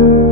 thank you